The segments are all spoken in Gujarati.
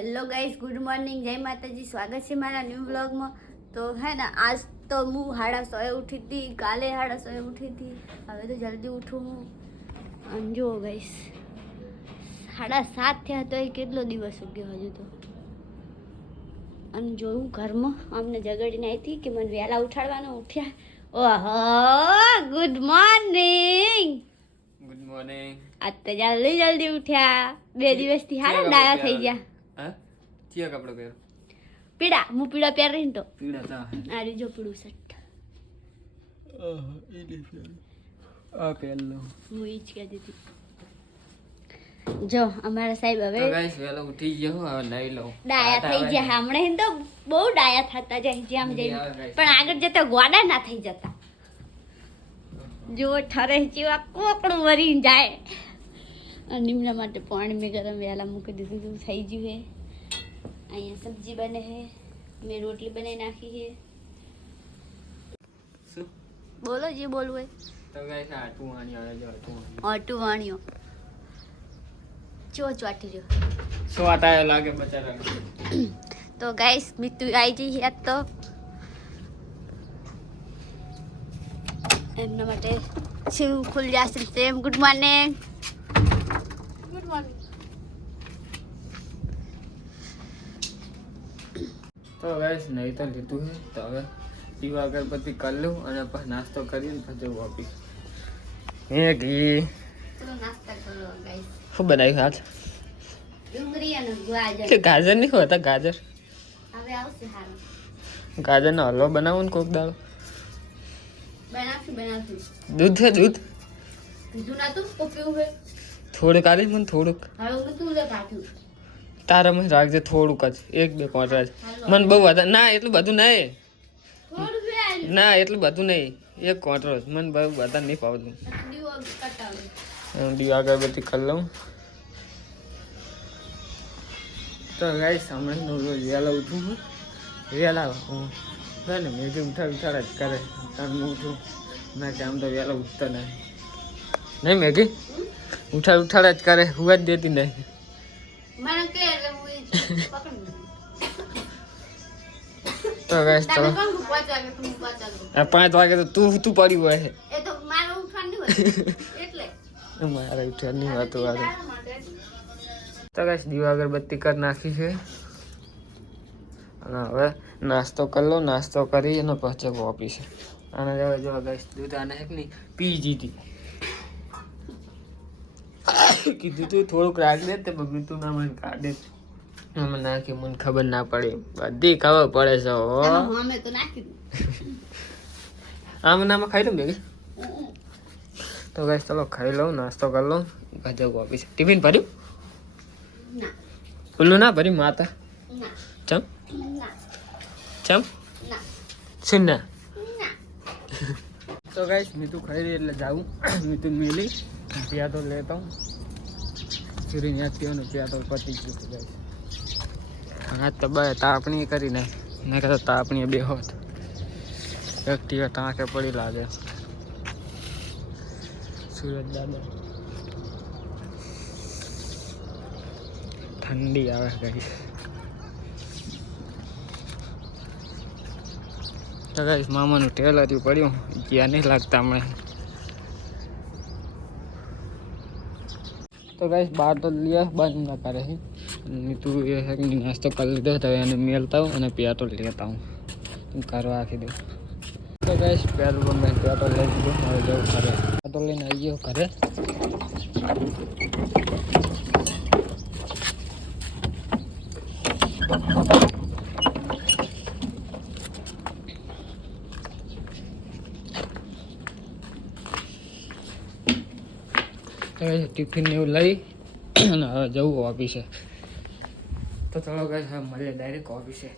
हेलो गाइस, गुड मॉर्निंग, जय माता जी। स्वागत है मारा न्यू व्लॉग में। तो है ना, आज तो હું 6:30 उठी थी, काले 6:30 उठी थी। હવે તો જલ્દી ઉઠું હું। અને જો ગાઈસ 7:30 થયા તો એ કેટલો દિવસ ઉગ્યો હજુ તો। અને જોયું ઘરમાં અમને જગાડીને આવી હતી કે મને વહેલા ઉઠાડવાનો, ઉઠ્યા। ઓહો, ગુડ મોર્નિંગ। Good morning. આજ તો જલ્દી જલ્દી ઉઠ્યા। 2 દિવસથી હારા ડાયા થઈ ગયા। હા, ચિયા કપડા પહેરો? પીડા, હું પીડા પહેરી ને તો પીડા તા આ રીજો પીડું શર્ટ। ઓહ, એ લે પહેરો આ પહેરલો। હું ઈ જ કહેતી હતી। જો અમારા સાહેબ હવે તો ગાઈસ વેલો ઉઠી ગયો, હવે નાઈ લઉં। ડાયા થઈ ગયા। હમણાં તો બહુ ડાયા થતા જાય જેમ જઈને, પણ આગળ જતા ગોડા ના થઈ જતા। જો ઠરે જેવા કોકડું વરીને જાય। અને નિમણા માટે પાણી મેં ગરમ વહેલા મૂકી દીધું હતું, થઈ ગયું છે। અહીંયા સબ્જી બને છે, મેં રોટલી બનાવી નાખી છે। શું બોલો જે બોલવું હોય। તો ગાઈસ આ ટુવાણી આવે જો ટુવાણી ઓટું વાણિયો ચો ચોટી રહ્યો। સ્વાદ આયો લાગે બચારા। તો ગાઈસ મિતુ આવી જઈ છે તો એમના માટે શિવ ખુલ જશે। સેમ ગુડ મોર્નિંગ, ગુડ મોર્નિંગ। તો ગાઈસ નહીં તો લીધું છે, તો હવે દીવા અગરબત્તી કરી લઉં અને પછી નાસ્તો કરીને પછી વાપી હે ઘી। ચલો નાસ્તા કરો ગાઈસ। શું બનાવ્યું આજ? ડુંગળી અને ગાજર। કે ગાજર નહીં હોતા? ગાજર હવે આવશે હારું। ગાજરનો હલવો બનાવો ને કોક દાળ। બનાવશું। દૂધ છે? દૂધ કીધું ના તું પીવું છે? થોડુંક આલી મને થોડુંક। હવે હું તું લે કાઢું। તારા માં રાખજે થોડુંક જ, 1-2 કોટરા જ। મને બહુ વધારે ના, એટલું બધું નહીં। થોડું છે ના એટલું બધું નહીં, 1 કોટરો જ। મને બહુ વધારે નહીં ફાવતું। દીવો કટાવે। દીવા અગરબત્તી કરી લઉં। તો ગાઈસ હમણાં રોજ વહેલા ઉઠું છું, વહેલા ને મેં ઉઠાડ જ કરે। કારણ હું ઉઠું ના કે આમ તો વહેલા ઉઠતો નહીં મેગી ઉઠાડ જ કરે, હુવા જ દેતી નહીં। મને કે એટલે હું ઈ પકડી તો ગાઈસ તમે ચલો, કોણ 5 વાગે તું 5 વાગે? 5 વાગે તો તું પડી હોય છે। એ તો મારું ઉઠવાનું હોય એટલે મારે ઉઠ્યા નહીં વાતું વાગે। તારા માટે તો ગાઈસ દીવા અગરબત્તી કરી નાખી છે અને હવે નાસ્તો કરી લો। નાસ્તો કરી અને પછી ઓફિસ છે। અને જો ગાઈસ દૂધ આને એક નહીં પી જીતી કીધું તું થોડુંક રાખ દે તે બગડું તું ના મને કાઢે મને નાખી, મને ખબર ના પડી, બધી ખબર પડે છે હો। અમે તો નાખી દઉં। આમ નામાં ખાઈ લઉં બેગી। તો ગાઈસ ચલો ખાઈ લઉં, નાસ્તો કરી લઉં, ગજબ ઓફિસ। ટિફિન ભર્યું? ના ઓલું ના ભર્યું માતા? ના ચમ ના ચમ ના શું ના? ના તો ગાઈસ મીઠું ખાઈ રહી એટલે જાઉં મીઠું મિલી પ્યા તો લેતા હું ચૂરી યાદ પીવાનું પ્યા તો પતી ગયું ગાઈસ। હા તો બે તાપણી કરી ના કરતા તાપણી બે હોત એકટી ટાંકે પડી લાગે। સુરત દાદા ઠંડી આવે ગાઈસ। તો ગાઈસ મામાનું ટેલર્યું પડ્યું, જ્યાં નહીં લાગતા હમણાં। તો ગાઈસ બાર તો लिया બંધ ના કરે છે। તું એ है कि नाश्तो कर લીધો તો એને મેલતા હું અને પેટ્રોલ લેતા હું કરવા રાખી દઉં। તો ગાઈસ પેટ્રોલ મેં પેટ્રોલ લઈ લીધું, હવે જવું ઘરે। પેટ્રોલ લઈને આવી ગયો ઘરે। ટિફિન ને એવું લઈ અને હવે જવું ઓફિસે। તો ચલો ગાઈસ હવે મળીએ ડાયરેક્ટ ઓફિસે।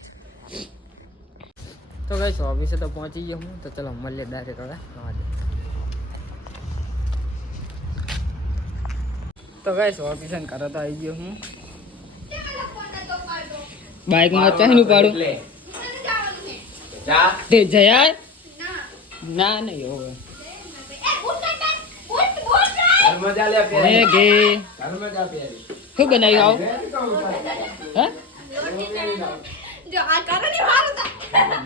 તો ગાઈસ ઓફિસે તો પહોંચી ગયો હું, તો ચલો મળીએ ડાયરેક્ટ હવે। તો ગાઈસ ઓફિસે ઘરે તો આવી ગયો હું। બાઇક માં ચાહનું પાડું તે જયા ના નહીં હવે શું બનાવ્યું? આવો જો આ કરે ને મારું તા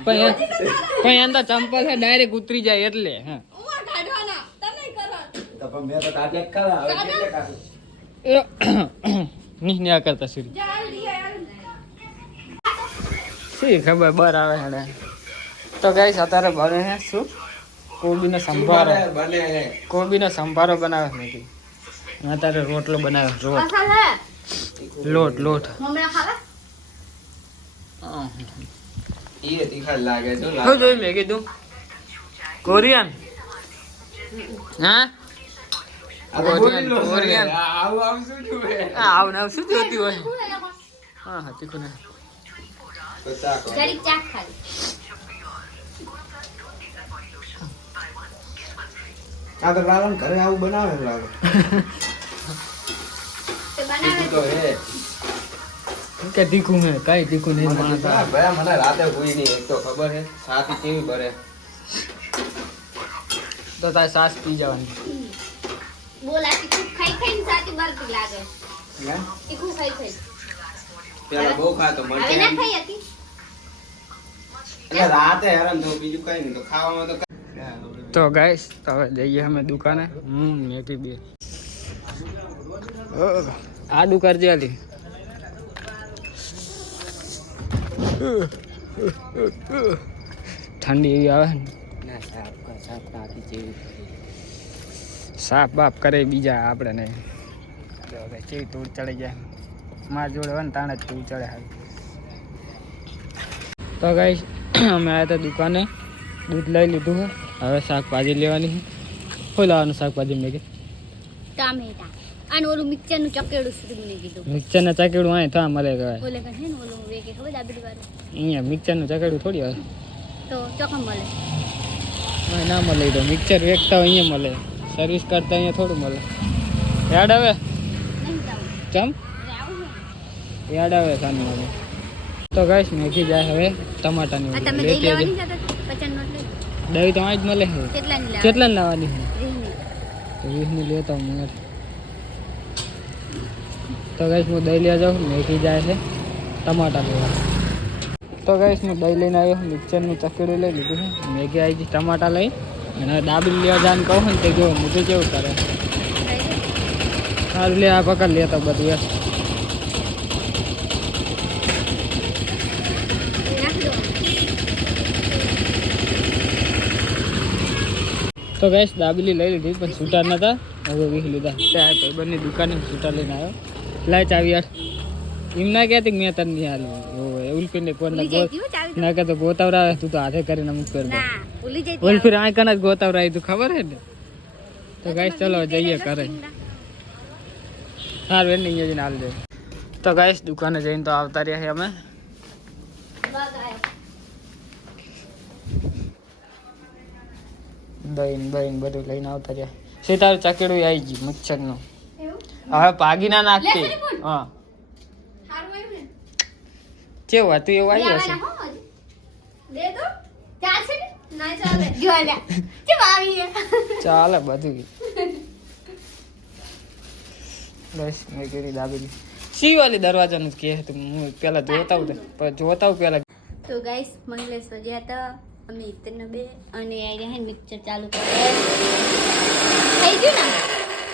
પણ એમ તો ચંપલ છે ડાયરેક્ટ ઉતરી જાય એટલે હા હું આ કાઢવાના તને કરો તો પણ મેં તો કાઢે જ ખરા હવે કેટલે કાઢું નહીં કરતા સુરી જલ્દી યાર શી ખબર બર આવે હેડે તો ગાઈસ અત્યારે બને છે શું કોબીનો સંભારો બને કોબીનો સંભારો બનાવે નથી અત્યારે રોટલો બનાવ્યો રોટ મસાલા લોટ મમ્મી ખાવા એ તીખા લાગે જો શું જોઈ મેં કીધું કોરિયન હા કોરિયન આવું શું જોવે આવું ને આવું શું જોતી હોય હા હા તીખું ને તો ચાકો જરીક ચાખ ખાલી આ તો લાલન ઘરે આવું બનાવે એમ લાગે તે બનાવે તો હે કે તીખું હે કઈ તીખું નહીં માણસ ભાઈ મને રાતે હુઈ નહીં એક તો ખબર હે સાથી કેવી ભરે તો તારે સાસ પી જવાની બોલા તીખું ખાઈ સાચી બરતી લાગે હે તીખું ખાઈ પેલા બહુ ખાતો મને હવે ના ખાઈ હતી એટલે રાતે હેરાન તો બીજું કઈ નહીં તો ખાવામાં તો તો ગાઈસ તો હવે જઈએ અમે દુકાને મેથી બે આડું કરજે આલી ઠંડી એવી આવે ને સાફ બાપ કરે બીજા આપણે નહીં કેવી તૂર ચડી જાય માર જોડે હોય ને તાણે જ તૂર ચડે હાલ તો ગાઈસ અમે આવ્યા હતા દુકાને દૂધ લઈ લીધું છે હવે શાકભાજી લેવાની છે શું લાવવાનું શાકભાજી મેં ટામેટા અને ઓલું મિક્સર નું ચકેડું સુધી મને કીધું મિક્સરના ચકેડું અહીં થા મળે કહેવાય ઓલે કઈ હે ને ઓલું વેકે ખબર દાબડી વાળું અહીંયા મિક્સરનું ચકેડું થોડી આવે તો ચોકમ મળે અહીં ના મળે તો મિક્સર વેચતા હોય અહીંયા મળે સર્વિસ કરતા અહીંયા થોડું મળે યાદ આવે નહીં જાવું ચમ આવું ને યાદ આવે સામે આવે તો ગાઈસ મેથી જાય હવે ટમાટાની આ તમે લેતી દહીં આવજે. લેવાની જતા 50 નોટ લઈ દહીં તો અહીં જ મળે છે કેટલાની લાવ કેટલા લાવવાની છે રીહની તો 20ની લેતા હું તો ગાઈસ હું દહીં લેવા જાઉં મેથી જાય છે ટમાટા લેવા તો ગાઈસ હું દહીં લઈને આવ્યો મિક્સરનું ચકેડું લઈ લીધું છે મેગી આવી ગઈ ટમાટા લઈ અને ડાબલી લેવા જવાનું કહું ને તે જો મૂકી કેવું કરે સારું લે આ પકડ લેતો બધું યાર નાખી દો તો ગાઈસ દાબેલી લઈ લીધી પણ છૂટા નતા હવે વીસ લીધા ત્યાં ભાઈબંધની દુકાને છૂટા લઈને આવ્યો લાય ચાવી યાર એમ ના કહેતી કે મેં તને નહીં હાલ્યું એવું કહીને કોઈને ભૂલી જઈ હતી ચાવી ના કહેતો ગોતાવરા તું તો હાથે કરીને અમુક કરી દે ના ભૂલી જઈ બોલ ફિર આ કના જ ગોતાવરા તું ખબર હે ને તો ગાઈસ ચલો જઈએ કરે સારું એને અહીંયા જઈને હાલ દે તો ગાઈસ દુકાને જઈને તો આવતા રહ્યા છે અમે દહીં બધું લઈને આવતા રહ્યા સીતારું ચકેડું આવી ગયું મિક્સરનું હવે પાગી ના નાખતી હા કેવું હતું એવું આવ્યું હશે ચાલે બધું બસ મેં કીધી દાબેલી સી વાલી દરવાજાનું જ કહે તું હું પેલા જોતા હું પેલા તો ગાઈસ મંગલેશ્વર ગયા હતા અમે ઇતરના બે અને અહીંયા હે મિક્સર ચાલુ કરે થઈ ગયું ને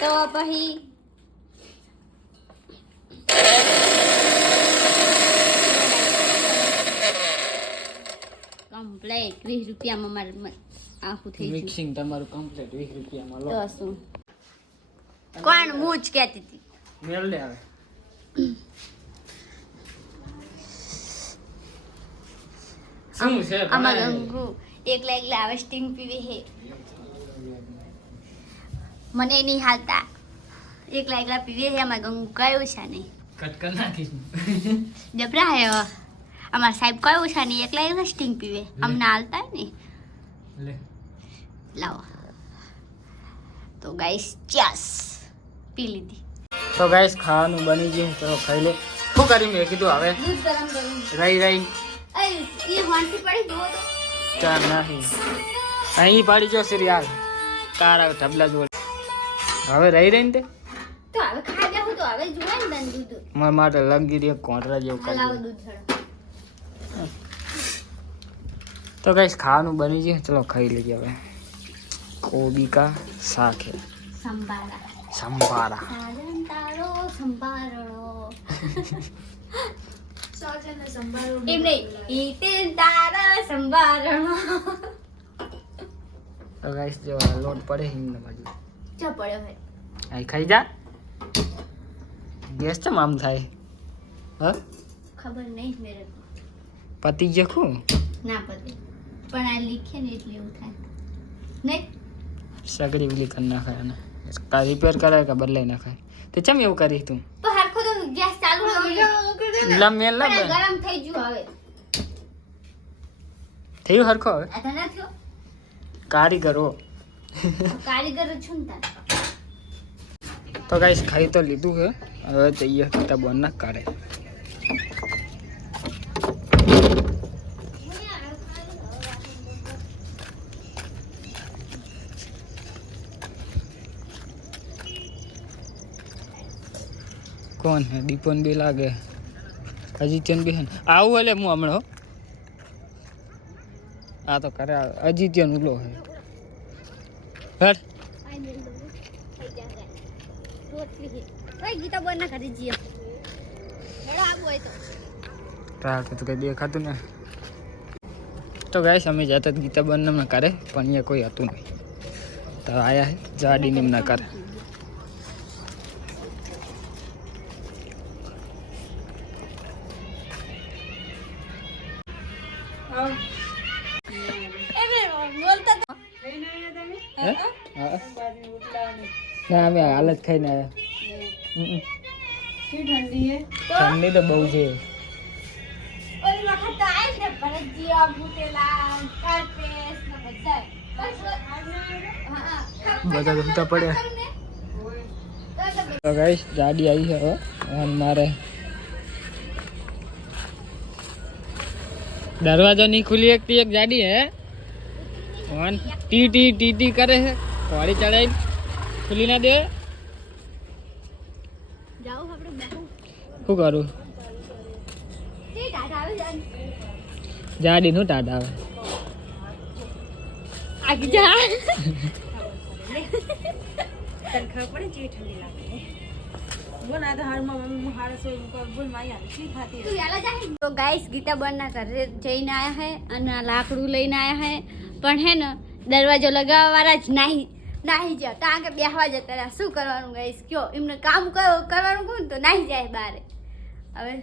તો પછી કમ્પ્લેટ 20 રૂપિયામાં મારે આખું થઈ ગયું મિક્સિંગ તમારું કમ્પ્લીટ 20 રૂપિયામાં લો તો શું કોણ હું જ કહેતી હતી મેળ લે આવે શું છે આમાં ભાઈ? ગંગુ એકલા આવે સ્ટિંગ પીવે હે મને નહીં હાલતા એકલા પીવે હે આમાં ગંગુ કયું છે નહીં કટકર નાખીશ જબરા હે અમારા સાહેબ કયું છે નહીં એકલા સ્ટિંગ પીવે અમને હાલતા ને લે લાવો તો ગાઈસ ચસ પી લીધી તો ગાઈસ ખાવાનું બની ગયું તો ખાઈ લે શું કર્યું મેં કીધું હવે દૂધ ગરમ રહી એ હોંસી પડી દો તો ચાર નાખી અહીં પાડી જો સિરિયાલ તારા ઢબલા જોડે હવે રહી ને તે તો હવે ખાઈ લેવું તો હવે જોવાય ને તને દૂધ મારા માટે લગીરી એક કોંટરા જેવું લાવો કરી દૂધ છોડો. તો ગાઈસ ખાવાનું બની ગયું ચલો ખાઈ લઈએ હવે કોબી કા શાક હે સંભારા સંભારા સાજન તારો સંભારણો એમ નહીં ઈતે તારા સંભારણો તો ગાઈસ જો આ લોટ પડે હિમને બાજુ ચા પડ્યો ભાઈ આઈ ખાઈ જા ગેસ ચમ આમ થાય હ ખબર નહીં મેરે પતિ જખું ના પતે પણ આ લીખે ને એટલે એવું થાય નહીં સગડી ઉલી કરી નાખાય અને કા રિપેર કરાય કે બદલાઈ નાખાય તો ચમ એવું કરી તું તો હરખો તો ગેસ ચાલુ રહ્યો લા મેલ ના પણ આ બન ગરમ થઈ ગયું હવે થયું હરખો હવે આ તો ના થયો કારીગરો કારીગર છું ને તાર તો ગાઈસ ખાઈ તો લીધું છે હવે જઈએ કિતાબ ના કાઢે કોણ હે દીપન બી લાગે અજીત્યન બી હે આવું એટલે હું હમણાં હો. આ તો કરે અજીત્યન ઉલો હે હેડ ગીતા બોલ ના કરી જીએ મેળો આવું હોય તો રાત તો કઈ દેખાતું ને તો ગાઈસ અમે જતા હતા ગીતા બંને ના કરે પણ અહીંયા કોઈ હતું નહીં તો આયા હે જાડી નિમ ના કરે હે? હા. ના અમે હાલ જ ખાઈને આવ્યા ઠંડી તો બહુ છે ઓલી વખત તો આઈ ને ભરતજીયા ભૂટેલા કારપેસ ને બધા બધા ઘૂમતા પડ્યા તો ગાઈસ ગાડી આવી છે હવે અને મારે દરવાજો નહીં ખુલી એક ગાડી હે one T T T T કરે છે વાડી ચડાઈ ખુલી ના દે જાઓ આપણે બહુ શું કરું તે ટાટા આવે જાન ગાડી નું ટાટા આવે આગે જા તને ખબર પડે જેવી ઠંડી લાગે બોલ આ તો હારમાં મમ્મી હારે સોય બોલ માયા શી ખાતી તું યાલા જા તો ગાઈસ ગીતા બનના ઘરે જઈને આયા હે અને આ લાકડું લઈને આયા હે પણ હે ને દરવાજો લગાવવા વાળા જ નાહી જાય તો આગળ બેહવા જતા રહ્યા શું કરવાનું ગાઈસ કયો એમને કામ કરવાનું કહું તો નાહી જાય બારે હવે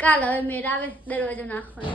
કાલ હવે મેર આવે દરવાજો નાખવાનો